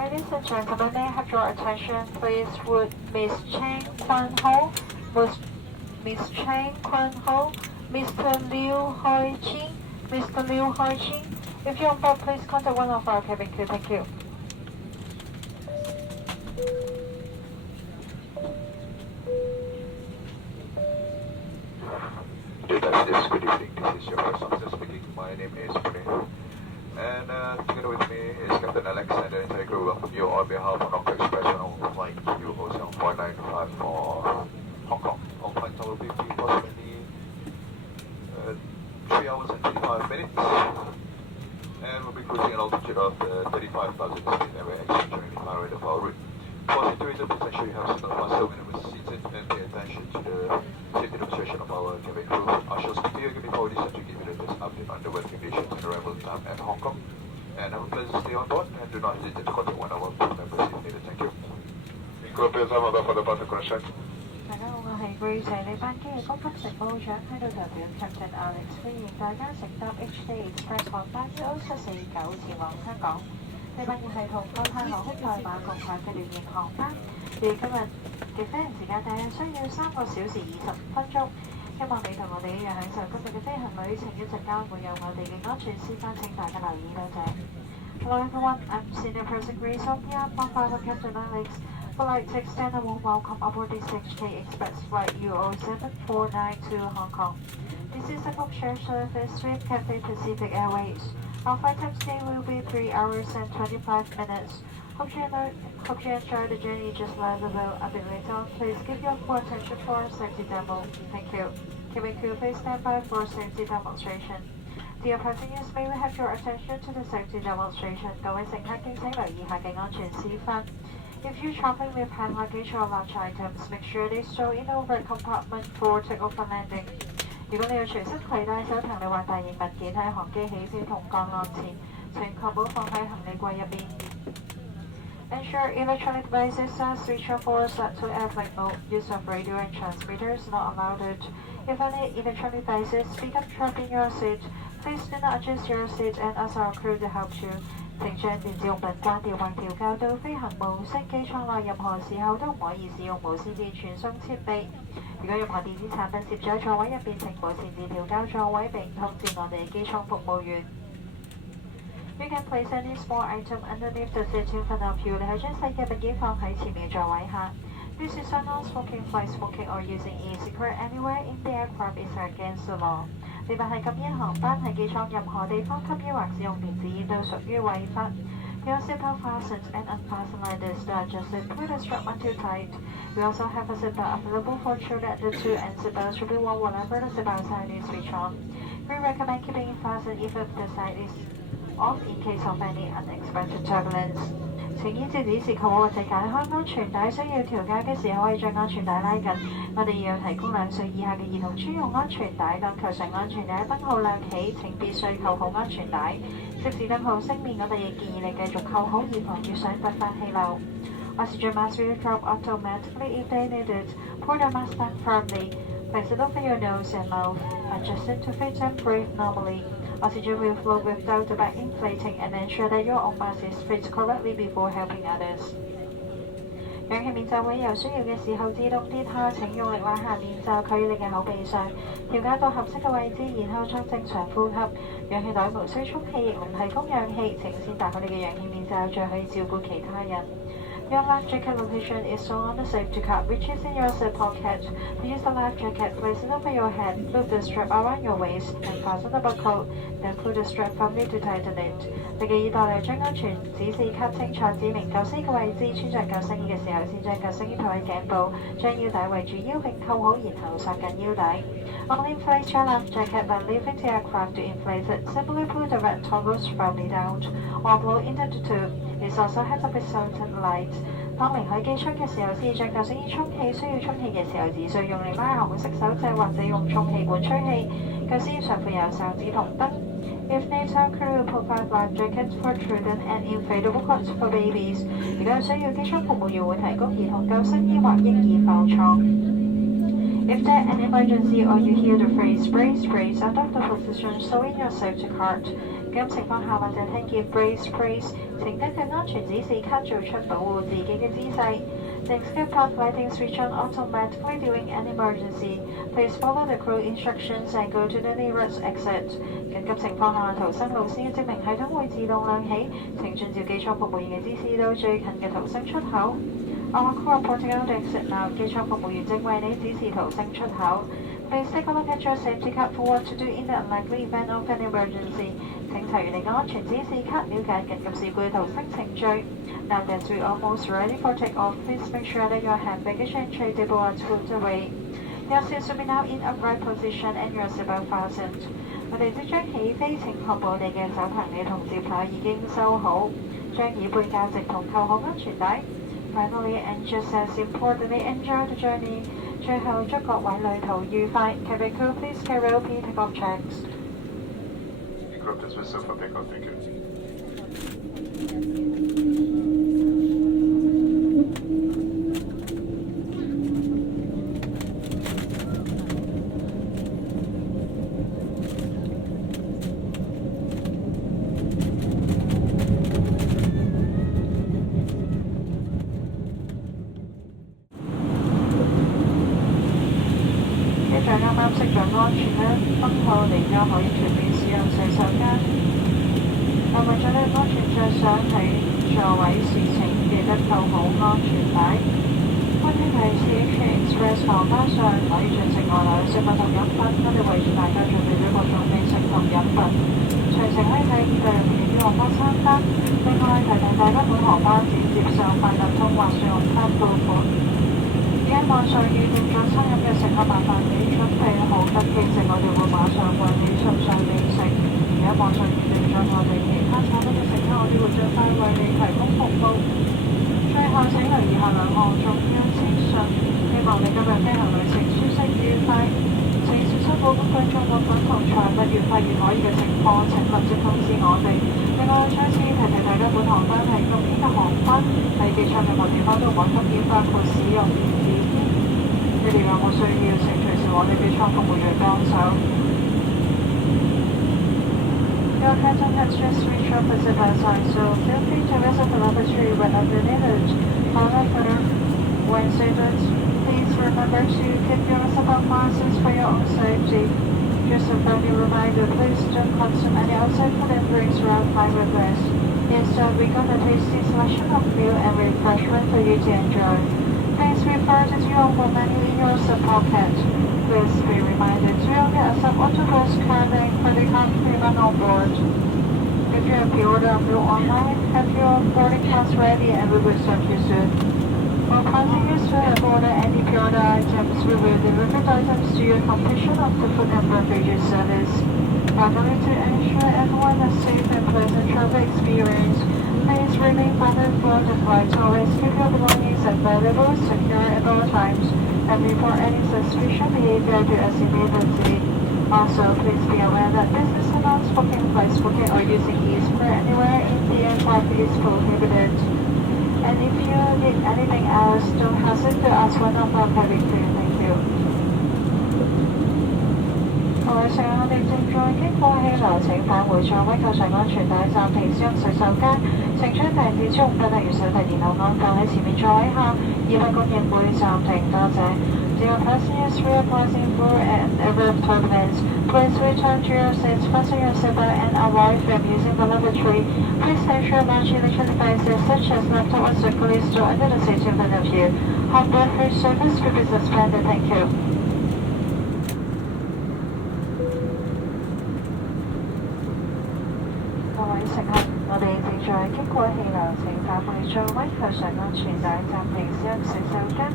Ladies and gentlemen, may I have your attention, please? Would Miss Chang Kwan-ho, Miss Chang Kwan-ho, Mr. Liu Hoi-ching, Mr. Liu Hoi-ching. If you're on board, please contact one of our cabin crew. Thank you. Good evening. This is your first officer speaking. My name is Pune. And together with me is Captain Alexander and I welcome you on behalf of Hong Express on flight UO7495 for Hong Kong. On flight time will be approximately 3 hours and 25 minutes. And we'll be cruising an altitude of 35,000 feet and we're exchanging the power of our route. For situated, please ensure you have signal faster when we're seated and pay attention to the safety demonstration of our cabin crew. I shall speak to you again before we decide to give you the latest update on the weather conditions and arrival time at Hong Kong. And have a pleasant stay on board and do not hesitate to contact one of our crew members if needed. Thank you. for the button correction. 大家好，我係據謝你班機嘅高級乘務長喺度代表 Captain Alex 歡迎大家乘搭 HD Express 航班10749前往香港。呢班亦係同國泰航空代碼共享嘅聯營航班，而今日嘅飛行時間大約需要3個小時25分鐘。希望你同我哋一樣享受今日嘅飛行旅程，一陣間會有我哋嘅安全師班，請大家留意，多謝。Hello everyone, I'm Senior Person Grace on behalf of our Captain Alex. Would like to extend a warm welcome aboard this HK Express flight UO7492 to Hong Kong. This is a code share service with Cathay Pacific Airways. Our flight time today will be 3 hours and 25 minutes. Hope you enjoy the journey. Just let the wheel a bit later. Please give your full attention for safety demo. Thank you. Cabin crew, please stand by for safety demonstration. Dear passengers, may we have your attention to the safety demonstration? 各位乘客敬請留意下嘅安全示範。If you're traveling with hand luggage or large items, make sure they store in the overhead compartment for takeoff and landing. 如果你要隨身攜帶手提或大型物件喺航機起飛同降落前，請確保放喺行李櫃入邊。Ensure electronic devices are switched off or set to airplane mode. Use of radio and transmitters not allowed. If any electronic devices become trapped in your seat, please do not adjust your seat and ask our crew to help you. 請將電子用品關掉或調校到飛行模式，機艙內任何時候都唔可以使用無線電傳送設備。如果任何電子產品攝在座位入邊，請無線電調校座位並通知我哋機艙服務員。You can place any small item underneath the seat in front of you. 你可以將細嘅物件放喺前面嘅座位下。This is a non-smoking flight. Smoking or using e-cigarette anywhere in the aircraft is against the law. 呢班係禁煙航班，喺機艙任何地方吸煙或使用電子煙都屬於違法。Your seatbelt fastened and unfastened like this to adjust it. Put the strap on too tight. We also have a seatbelt available for children. The two end seatbelts should be worn whenever the seatbelt sign is switched on. We recommend keeping it fastened even if the sign is off in case of any unexpected turbulence. 請依照指示確保或者解開安全帶，需要調解嘅時候可以將安全帶拉緊。我哋要提供2歲以下嘅兒童專用安全帶。當球上安全帶燈號亮起，請必須扣好安全帶。即使燈號熄滅，我哋亦建議你繼續扣好，以防遇上突發氣流。Oxygen mask will drop automatically if they need it. Pull the mask back firmly. Place it over your nose and mouth. Adjust it to fit and breathe normally. Oxygen will flow without the bag inflating and ensure that your own mask is fitted correctly before helping others. 氧氣面罩會由需要嘅時候自動跌下，請用力拉下面罩，扣於你嘅口鼻上，調校到合適嘅位置，然後將正常呼吸。氧氣袋無需充氣，亦唔提供氧氣，請先打開你嘅氧氣面罩，再去照顧其他人。Your life jacket location is shown on the safety card, which is in your zip pocket. To use the life jacket, place it over your head, loop the strap around your waist, and fasten the buckle. Then pull the strap firmly to tighten it. 你嘅耳袋嚟將安全指示卡清楚指明救生衣嘅位置，穿着救生衣嘅時候，先將救生衣套喺頸部，將腰帶圍住腰並扣好，然後索緊腰帶。Only inflate your life jacket when leaving the aircraft. To inflate it, simply pull the red toggles firmly down, or blow into the tube. It also has a built-in light. 當離開機艙嘅時候，先將救生衣充氣。需要充氣嘅時候，只需用嚟拉紅色手掣或者用充氣管吹氣。救生衣上附有哨子同燈。If needs, our crew will provide life jackets for children and inflatable cots for babies. 如果有需要，機艙服務員會提供兒童救生衣或嬰兒浮床。If there's an emergency or you hear the phrase brace, brace out of the position shown in your safety card, 咁情況下或者聽見 brace brace，請根據安全指示卡做出保護自己嘅姿勢。The escape pod lighting switch on automatically during an emergency. Please follow the crew instructions and go to the nearest exit. 緊急情況下，逃生路線嘅證明系統會自動亮起。請遵照機艙服務員嘅指示到最近嘅逃生出口。Our crew reporting out the exit now. 機艙服務員正為你指示逃生出口。Please take a look at your safety card for what to do in the unlikely event of an emergency. 請查閱你嘅安全指示卡，了解緊急事故嘅逃生程序。Now that we're almost ready for takeoff, please make sure that your hand baggage and tray table are put away. Your seats will be now in upright position and your seatbelt fastened. 我哋即將起飛，請確保你嘅手行李同摺牌已經收好，將椅背較直同扣好安全帶。Finally, and just as importantly, enjoy the journey. 最後祝各位旅途愉快。Cabin crew, please carry out takeoff checks. Aircraft is whistle for takeoff, thank you. 啱啱熄咗安全咧，燈後嚟咗可以全面使用洗手間。但為咗安全着想，喺座位時請記得扣好安全帶。溫馨提示 Express 航班上可以進食外來食物同飲品，我哋為住大家準備咗各種美食同飲品。詳情可以喺2對入面嘅航班餐單。另外提醒大家，本航班只接受快特通或信用卡付款。而喺網上預訂咗餐飲嘅食客，麻煩你準備好登記證，我哋會馬上為你送上美食。而喺網上預訂咗我哋其他產品嘅食客，我哋會盡快為你提供服務。最後請留意下兩項重要資訊，希望你今日飛行旅程舒適愉快。請小心保管貴重物品同財物，越快越可以嘅情況，請立即通知我哋。另外，再次提提大家，本航班係今年嘅航班，喺機艙任何地方都冇吸煙，包括使用電子煙。你哋有冇需要，請隨時我哋機艙服務員幫手。Your hands and heads just reach your opposite side, so feel free to visit the lavatory whenever needed. However, when seated, please remember to keep your seatbelt fastened for your own safety. Just a friendly reminder, please don't consume any outside food and drinks around flight with rest. Instead, we got a tasty selection of meal and refreshment for you to enjoy. Please refer to the overall menu in your seat pocket. Please be reminded to only accept autograph scanning for the payment on board. If you have pre-ordered a meal online, have your boarding pass ready and we will serve you soon. For passengers who have ordered any pre-order items, we will deliver the items to your completion of the food and beverage service. Finally, to ensure everyone has a safe and pleasant travel experience, please remain bonded for the flight. Always keep your belongings available, secure at all times, and report any suspicious behavior to us immediately. Also, please be aware that business and non-smoking, flight smoking, or using e-spray anywhere in the aircraft is prohibited. And if you need anything else, don't hesitate to ask one of our cabin crew. Thank you. 各位乘客，我哋正在經過氣流，請返回座位，扣上安全帶，暫停使用洗手間。乘車提示中不能用手提電腦安放喺前面座位下，以不供應會暫停。多謝。Dear passengers, we are passing through an abrupt turbulence. Please return to your seats, fasten your seatbelt, and avoid from using the lavatory. Please ensure large electronic devices such as laptop or circular store under the seat in front of you. Hot beverage service will be suspended. Thank you. 各位乘客，我哋正在經過氣流，請返回座位，扣上安全帶，暫停使用洗手間。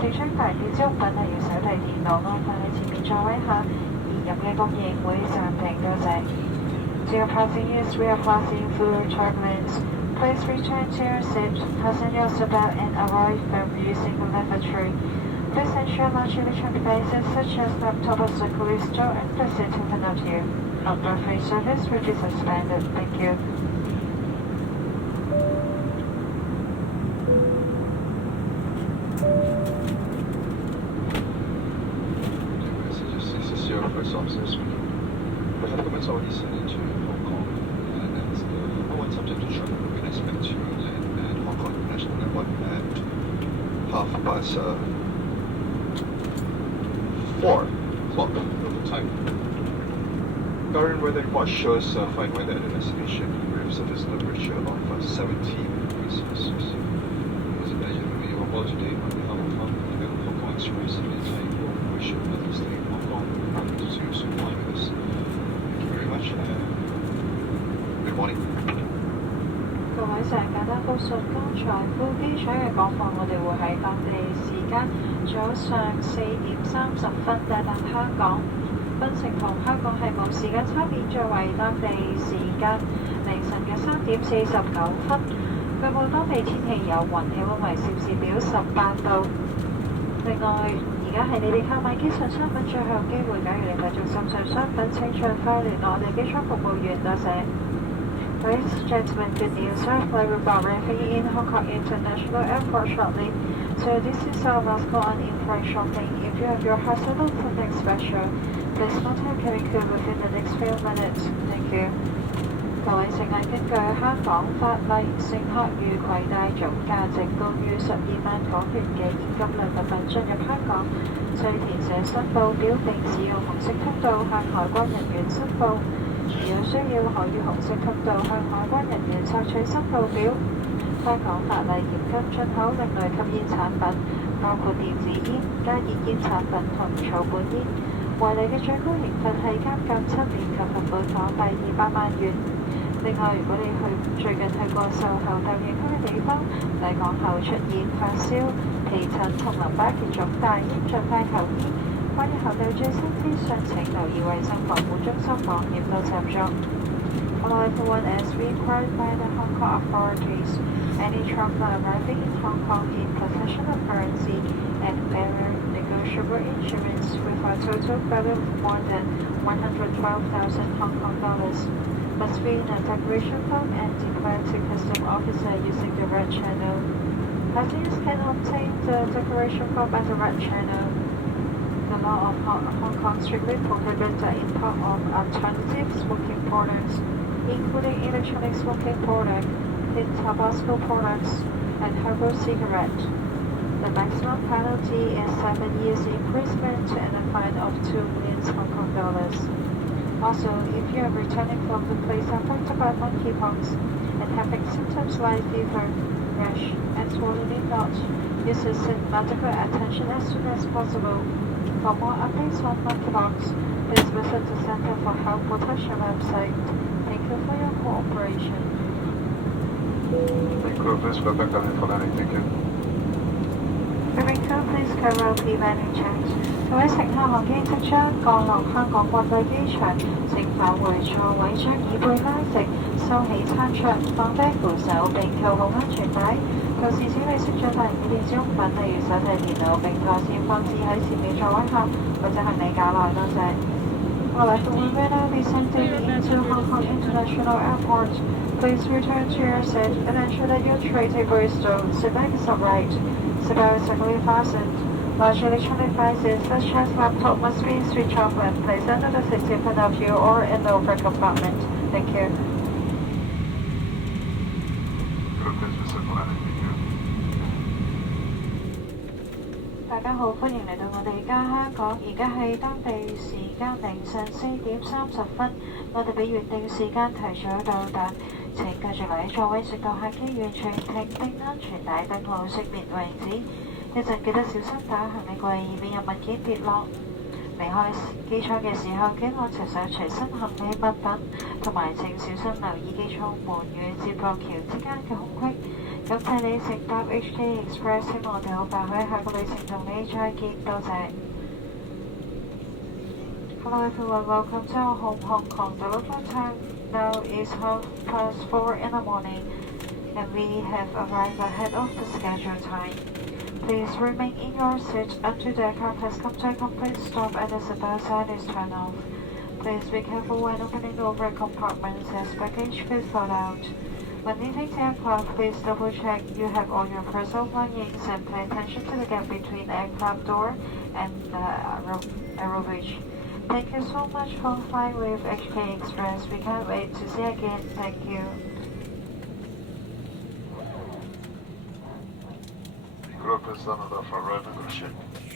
請將大件招品例如手提電腦安放喺前面座位下，現飲嘅供應會暫停。多謝。Dear passengers, we are passing through turbulence. Please return to your seat, fasten your seatbelt, and avoid from using the lavatory. Please ensure large electronic devices such as laptop or circular store and the seat in front of you. Outdoor free service will be suspended. Thank you. Passengers, this is your first officer speaking. We have commenced our descent into Hong Kong. half past 4 o'clock local time. Current weather report shows fine weather at the destination with surface temperature of 17 degrees Celsius. It is a pleasure to be on board today on behalf of Hong Kong Express and its operation at the state of Hong Kong. Welcome to serious flying with us. Thank you very much and good morning. 各位成簡單複述剛才副機長嘅講話，我哋會喺當地時間早上4:30抵達香港。檳城同香港係冇時間差別，作為當地時間凌晨嘅3:49。據報當地天氣有雲，氣溫為攝氏表18度。另外，而家係你哋購買機上商品最後機會，假如你繼續心上商品，請盡快聯絡我哋機艙服務員，多謝。Ladies and gentlemen, good news. Our flight will be arriving in Hong Kong International Airport shortly. So this is our last call on in-flight shopping. If you have your household something special, please contact cabin crew within the next few minutes. Thank you. 各位乘客根據香港法例，乘客如攜帶總價值高於12萬港元嘅現金類物品進入香港，需填寫申報表並使用紅色通道向海關人員申報。如有需要，可於紅色通道向海關人員索取申報表。香港法例嚴禁進口另類吸煙產品，包括電子煙、加熱煙產品同草本煙。違例嘅最高刑罰係監禁7年及罰款港幣200萬元。另外，如果你最近去過受猴痘影響嘅地方，抵港後出現發燒、皮疹同淋巴結腫大，應盡快求醫。關於猴痘最新資訊，請留意衛生防護中心網頁到習作。Hello everyone, as required by the Hong Kong authorities, any traveler arriving in Hong Kong in possession of currency and bearer negotiable insurance with a total value of more than 112,000 Hong Kong dollars must fill in a declaration form and declare to custom officer using the red channel. Passengers can obtain the declaration form at the red channel. The law of Hong Kong strictly prohibits the import of alternative smoking products, including electronic smoking products, tobacco products, and herbal cigarettes. The maximum penalty is 7 years imprisonment and a fine of 2 million Hong Kong dollars. Also, if you are returning from the place affected by monkeypox and having symptoms like fever, rash, and swollen lymph, you should seek medical attention as soon as possible. For more updates on monkeypox, please visit the Center for Health Protection website. Thank you for your cooperation. Thank you. Please contact us for landing. Thank you. America, please cover pre-landing checks. 各位乘客，航機即將降落香港國際機場，請返回座位，將椅背拉直，收起餐桌，放低扶手並扣好安全帶。同時請你熄咗大型電子用品，例如手提電腦，並妥善放置喺前面座位下或者行李架內。多謝。All right, we will now be sending into Hong Kong International Airport. Please return to your seat and ensure that your tray table is still. Sit back is upright. Seat belt is securely fastened. Large electronic devices such as laptop must be switched off and placed under the seat in front of you or in the upper compartment. Thank you. Please visit for landing. Thank you. 大家好，歡迎嚟到我哋而家香港，而家係當地時間凌晨4:30，我哋比原定時間提早到達。請繼續留喺座位，直到客機完全停定安全帶燈號熄滅為止。一陣記得小心打行李櫃，以免有物件跌落。離開機艙嘅時候，記得按隨手隨身行李物品，同埋請小心留意機艙門與接駁橋之間嘅空隙。感謝你乘搭 HK Express， 希望我哋好快可以下個旅程同你再見，多謝。Hello everyone, welcome to our home Hong Kong. The local time now is 4:30 in the morning, and we have arrived ahead of the scheduled time. Please remain in your seat until the aircraft has come to a complete stop and the seatbelt sign is turned off. Please be careful when opening the overhead compartments as baggage will fall out. When leaving the aircraft, please double check you have all your personal belongings and pay attention to the gap between the aircraft door and the aero bridge. Thank you so much for flying with HK Express. We can't wait to see you again. Thank you. Group is another for Red Crochet.